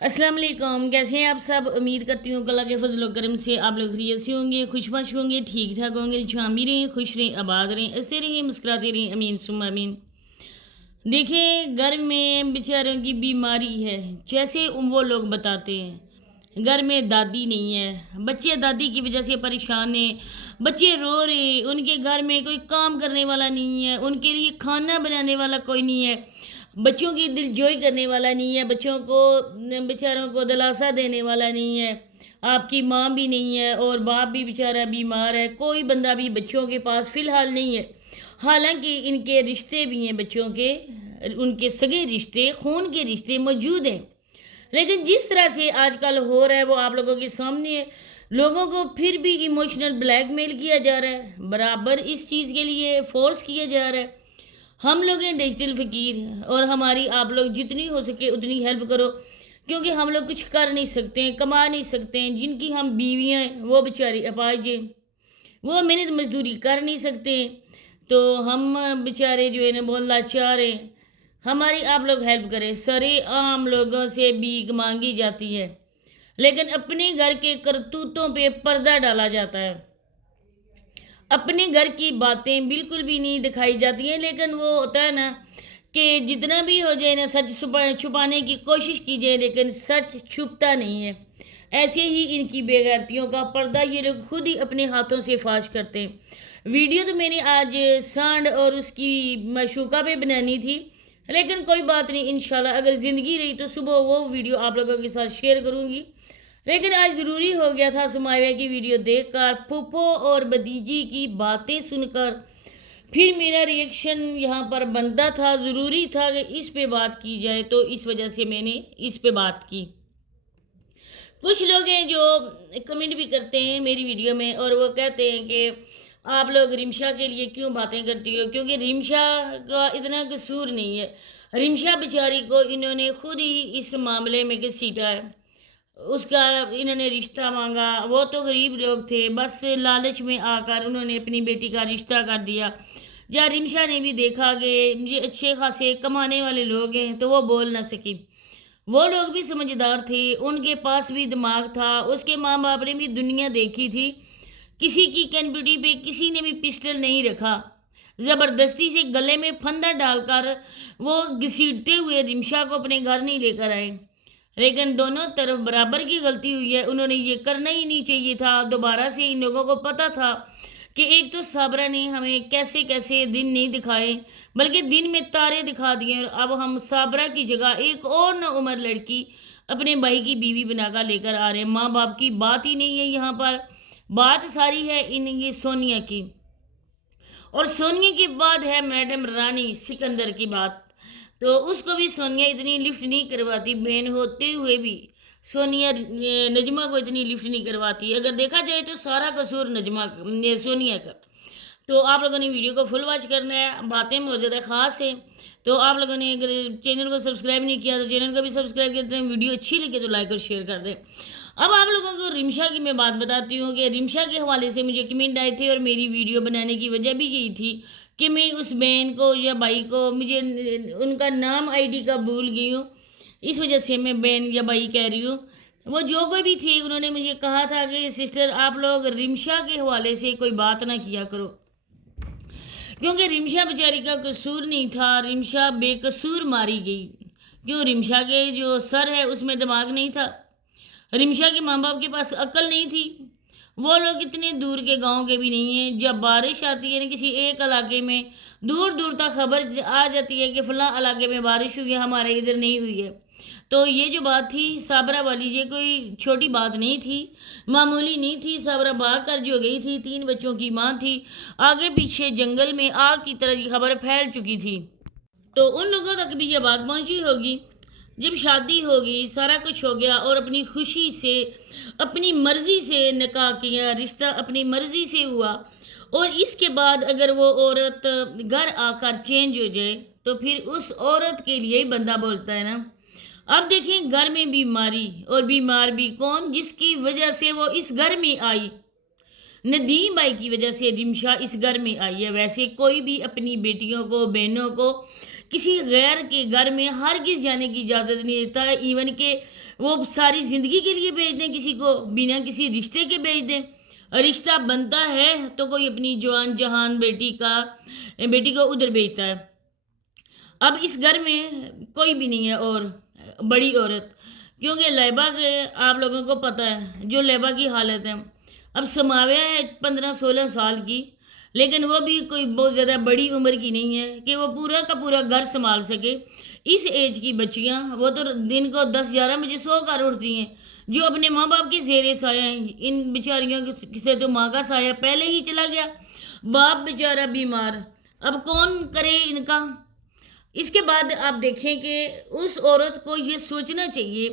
अस्सलाम वालेकुम। कैसे हैं आप सब? उम्मीद करती हूँ कि अल्लाह के फजल व करम से आप लोग खैरियत से होंगे, खुशबाश होंगे, ठीक ठाक होंगे, छामी रहें, खुश रहें, आबाद रहें, हंसते रहें, मुस्कुराते रहें। अमीन सुम्मा अमीन। देखें, घर में बेचारों की बीमारी है, जैसे वो लोग बताते हैं। घर में दादी नहीं है, बच्चे दादी की वजह से परेशान हैं, बच्चे रो रहे हैं, उनके घर में कोई काम करने वाला नहीं है, उनके लिए खाना बनाने वाला कोई नहीं है, बच्चों की दिलजोई करने वाला नहीं है, बच्चों को बेचारों को दिलासा देने वाला नहीं है। आपकी माँ भी नहीं है और बाप भी बेचारा बीमार है, कोई बंदा भी बच्चों के पास फ़िलहाल नहीं है। हालांकि इनके रिश्ते भी हैं बच्चों के, उनके सगे रिश्ते, खून के रिश्ते मौजूद हैं, लेकिन जिस तरह से आजकल हो रहा है वो आप लोगों के सामने है। लोगों को फिर भी इमोशनल ब्लैकमेल किया जा रहा है, बराबर इस चीज़ के लिए फोर्स किया जा रहा है। हम लोग हैं डिजिटल फ़कीर, और हमारी आप लोग जितनी हो सके उतनी हेल्प करो, क्योंकि हम लोग कुछ कर नहीं सकते हैं, कमा नहीं सकते हैं। जिनकी हम बीवियाँ हैं वो बेचारी अपाहिज हैं, वो मेहनत मजदूरी कर नहीं सकते, तो हम बेचारे जो है ना बहुत लाचार हैं। हमारी आप लोग हेल्प करें। सरे आम लोगों से भीख मांगी जाती है, लेकिन अपने घर के करतूतों पे पर्दा डाला जाता है। अपने घर की बातें बिल्कुल भी नहीं दिखाई जाती हैं, लेकिन वो होता है ना कि जितना भी हो जाए ना सच छुपाने की कोशिश की जाए, लेकिन सच छुपता नहीं है। ऐसे ही इनकी बेगैरतियों का पर्दा ये लोग खुद ही अपने हाथों से फाश करते हैं। वीडियो तो मैंने आज सांड और उसकी मशूका पे बनानी थी, लेकिन कोई बात नहीं, इंशाल्लाह अगर ज़िंदगी रही तो सुबह वो वीडियो आप लोगों के साथ शेयर करूँगी। लेकिन आज ज़रूरी हो गया था सुमाइया की वीडियो देखकर, फूफो और भतीजी की बातें सुनकर, फिर मेरा रिएक्शन यहाँ पर बनता था, ज़रूरी था कि इस पे बात की जाए, तो इस वजह से मैंने इस पे बात की। कुछ लोग हैं जो कमेंट भी करते हैं मेरी वीडियो में, और वो कहते हैं कि आप लोग रिमशा के लिए क्यों बातें करती हो, क्योंकि रिमशा का इतना कसूर नहीं है। रिमशा बेचारी को इन्होंने खुद ही इस मामले में घसीटा है, उसका इन्होंने रिश्ता मांगा। वो तो गरीब लोग थे, बस लालच में आकर उन्होंने अपनी बेटी का रिश्ता कर दिया। या रिमशा ने भी देखा कि ये अच्छे खासे कमाने वाले लोग हैं, तो वो बोल ना सकी। वो लोग भी समझदार थे, उनके पास भी दिमाग था, उसके माँ बाप ने भी दुनिया देखी थी। किसी की कैनबिटी पे किसी ने भी पिस्टल नहीं रखा। ज़बरदस्ती से गले में फंदा डालकर वो घसीटते हुए रिमशा को अपने घर नहीं लेकर आए, लेकिन दोनों तरफ बराबर की गलती हुई है। उन्होंने ये करना ही नहीं चाहिए था। दोबारा से इन लोगों को पता था कि एक तो साबरा ने हमें कैसे कैसे दिन नहीं दिखाए, बल्कि दिन में तारे दिखा दिए, और अब हम साबरा की जगह एक और न उम्र लड़की अपने भाई की बीवी बनाकर लेकर आ रहे हैं। माँ बाप की बात ही नहीं है यहाँ पर, बात सारी है इन ये सोनिया की, और सोनिया के बाद है मैडम रानी सिकंदर की बात। तो उसको भी सोनिया इतनी लिफ्ट नहीं करवाती, बहन होते हुए भी सोनिया नजमा को इतनी लिफ्ट नहीं करवाती। अगर देखा जाए तो सारा कसूर सोनिया का। तो आप लोगों ने वीडियो को फुल वॉच करना है, बातें बहुत ज़्यादा ख़ास है। तो आप लोगों ने अगर चैनल को सब्सक्राइब नहीं किया तो चैनल को भी सब्सक्राइब कर दें, वीडियो अच्छी लगे तो लाइक और शेयर कर दें। अब आप लोगों को रिमशा की मैं बात बताती हूँ कि रिमशा के हवाले से मुझे कमेंट आए थे, और मेरी वीडियो बनाने की वजह भी यही थी कि मैं उस बहन को या भाई को, मुझे उनका नाम आईडी का भूल गई हूँ, इस वजह से मैं बहन या भाई कह रही हूँ। वो जो कोई भी थे, उन्होंने मुझे कहा था कि सिस्टर आप लोग रिमशा के हवाले से कोई बात ना किया करो, क्योंकि रिमशा बेचारी का कसूर नहीं था, रिमशा बेकसूर मारी गई। क्यों? रिमशा के जो सर है उसमें दिमाग नहीं था, रिमशा के माँ बाप के पास अक्ल नहीं थी। वो लोग इतने दूर के गांव के भी नहीं हैं। जब बारिश आती है ना किसी एक इलाके में, दूर दूर तक खबर आ जाती है कि फलां इलाके में बारिश हुई है, हमारे इधर नहीं हुई है। तो ये जो बात थी साबरा वाली, ये कोई छोटी बात नहीं थी, मामूली नहीं थी। साबरा भाग कर जो गई थी, 3 बच्चों की माँ थी, आगे पीछे जंगल में आग की तरह की खबर फैल चुकी थी। तो उन लोगों तक भी ये बात पहुंची होगी। जब शादी होगी, सारा कुछ हो गया, और अपनी खुशी से, अपनी मर्ज़ी से निकाह किया, रिश्ता अपनी मर्ज़ी से हुआ, और इसके बाद अगर वो औरत घर आकर चेंज हो जाए तो फिर उस औरत के लिए ही बंदा बोलता है ना। अब देखें, घर में बीमारी, और बीमार भी कौन? जिसकी वजह से वो इस घर में आई, नदीम भाई की वजह से रिमशा इस घर में आई है। वैसे कोई भी अपनी बेटियों को, बहनों को کسی غیر کے گھر میں ہرگز جانے کی اجازت نہیں دیتا ہے، ایون کہ وہ ساری زندگی کے لیے بھیج دیں کسی کو، بنا کسی رشتے کے بھیج دیں۔ رشتہ بنتا ہے تو کوئی اپنی جوان جہان بیٹی کو ادھر بھیجتا ہے۔ اب اس گھر میں کوئی بھی نہیں ہے اور بڑی عورت، کیونکہ لیبا کے آپ لوگوں کو پتہ ہے جو لیبا کی حالت ہے۔ اب سماویہ ہے 15-16 سال کی، لیکن وہ بھی کوئی بہت زیادہ بڑی عمر کی نہیں ہے کہ وہ پورا کا پورا گھر سنبھال سکے۔ اس ایج کی بچیاں وہ تو دن کو 10-11 بجے سو کر اٹھتی ہیں، جو اپنے ماں باپ کے زیر سایہ ہیں۔ ان بیچاریوں سے تو ماں کا سایہ پہلے ہی چلا گیا، باپ بیچارہ بیمار، اب کون کرے ان کا۔ اس کے بعد آپ دیکھیں کہ اس عورت کو یہ سوچنا چاہیے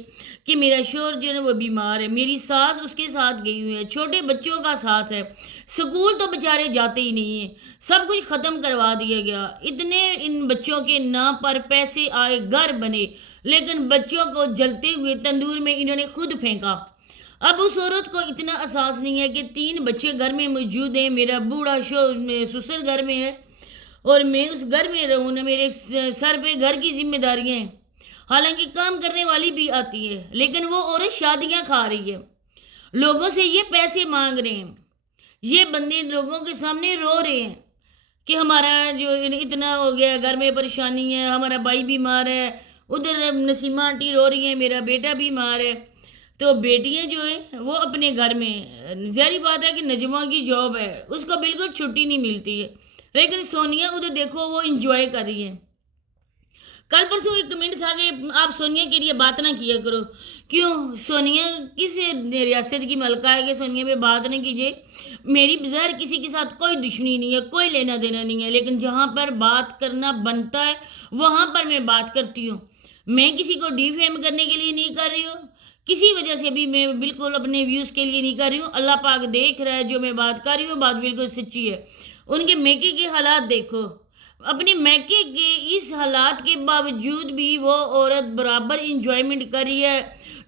کہ میرا شوہر جو ہے وہ بیمار ہے، میری ساس اس کے ساتھ گئی ہوئی ہے، چھوٹے بچوں کا ساتھ ہے، سکول تو بیچارے جاتے ہی نہیں ہیں، سب کچھ ختم کروا دیا گیا، اتنے ان بچوں کے نام پر پیسے آئے، گھر بنے، لیکن بچوں کو جلتے ہوئے تندور میں انہوں نے خود پھینکا۔ اب اس عورت کو اتنا احساس نہیں ہے کہ 3 بچے گھر میں موجود ہیں، میرا بوڑھا سسر گھر میں ہے اور میں اس گھر میں رہوں نا، میرے سر پہ گھر کی ذمہ داریاں ہیں۔ حالانکہ کام کرنے والی بھی آتی ہے، لیکن وہ عورت شادیاں کھا رہی ہے، لوگوں سے یہ پیسے مانگ رہے ہیں، یہ بندے لوگوں کے سامنے رو رہے ہیں کہ ہمارا جو اتنا ہو گیا، گھر میں پریشانی ہے، ہمارا بھائی بیمار ہے، ادھر نسیمہ آنٹی رو رہی ہیں، میرا بیٹا بیمار ہے۔ تو بیٹیاں جو ہیں وہ اپنے گھر میں، ظاہری بات ہے کہ نجمہ کی جاب ہے، اس کو بالکل چھٹی نہیں ملتی ہے، لیکن سونیا ادھر دیکھو وہ انجوائے کر رہی ہے۔ کل پرسوں ایک کمنٹ تھا کہ آپ سونیا کے لیے بات نہ کیا کرو، کیوں؟ سونیا کس ریاست کی ملکہ ہے کہ سونیا پہ بات نہ کیجیے؟ میری بظاہر کسی کے ساتھ کوئی دشمنی نہیں ہے، کوئی لینا دینا نہیں ہے، لیکن جہاں پر بات کرنا بنتا ہے وہاں پر میں بات کرتی ہوں۔ میں کسی کو ڈی فیم کرنے کے لیے نہیں کر رہی ہوں، کسی وجہ سے بھی میں بالکل اپنے ویوز کے لیے نہیں کر رہی ہوں۔ اللہ پاک دیکھ رہا ہے، جو میں بات کر رہی ہوں بات بالکل سچی ہے۔ ان کے میکے کے حالات دیکھو، اپنے میکے کے اس حالات کے باوجود بھی وہ عورت برابر انجوائمنٹ کر رہی ہے،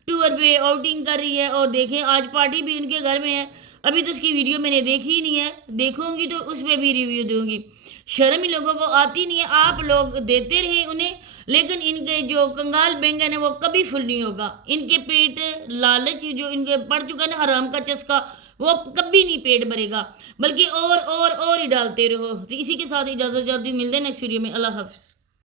ٹور پہ آؤٹنگ کر رہی ہے، اور دیکھیں آج پارٹی بھی ان کے گھر میں ہے۔ ابھی تو اس کی ویڈیو میں نے دیکھی ہی نہیں ہے، دیکھوں گی تو اس پہ بھی ریویو دوں گی۔ شرم ان لوگوں کو آتی نہیں ہے، آپ لوگ دیتے رہے انہیں، لیکن ان کے جو کنگال بینگن ہے وہ کبھی فل نہیں ہوگا۔ ان کے پیٹ لالچ جو ان کے پڑ چکا نا، حرام کا چسکا، وہ کبھی نہیں پیٹ بھرے گا، بلکہ اور ہی ڈالتے رہو۔ تو اسی کے ساتھ اجازت چاہتی ہوں، ملتے ہیں نیکسٹ ویڈیو میں۔ اللہ حافظ۔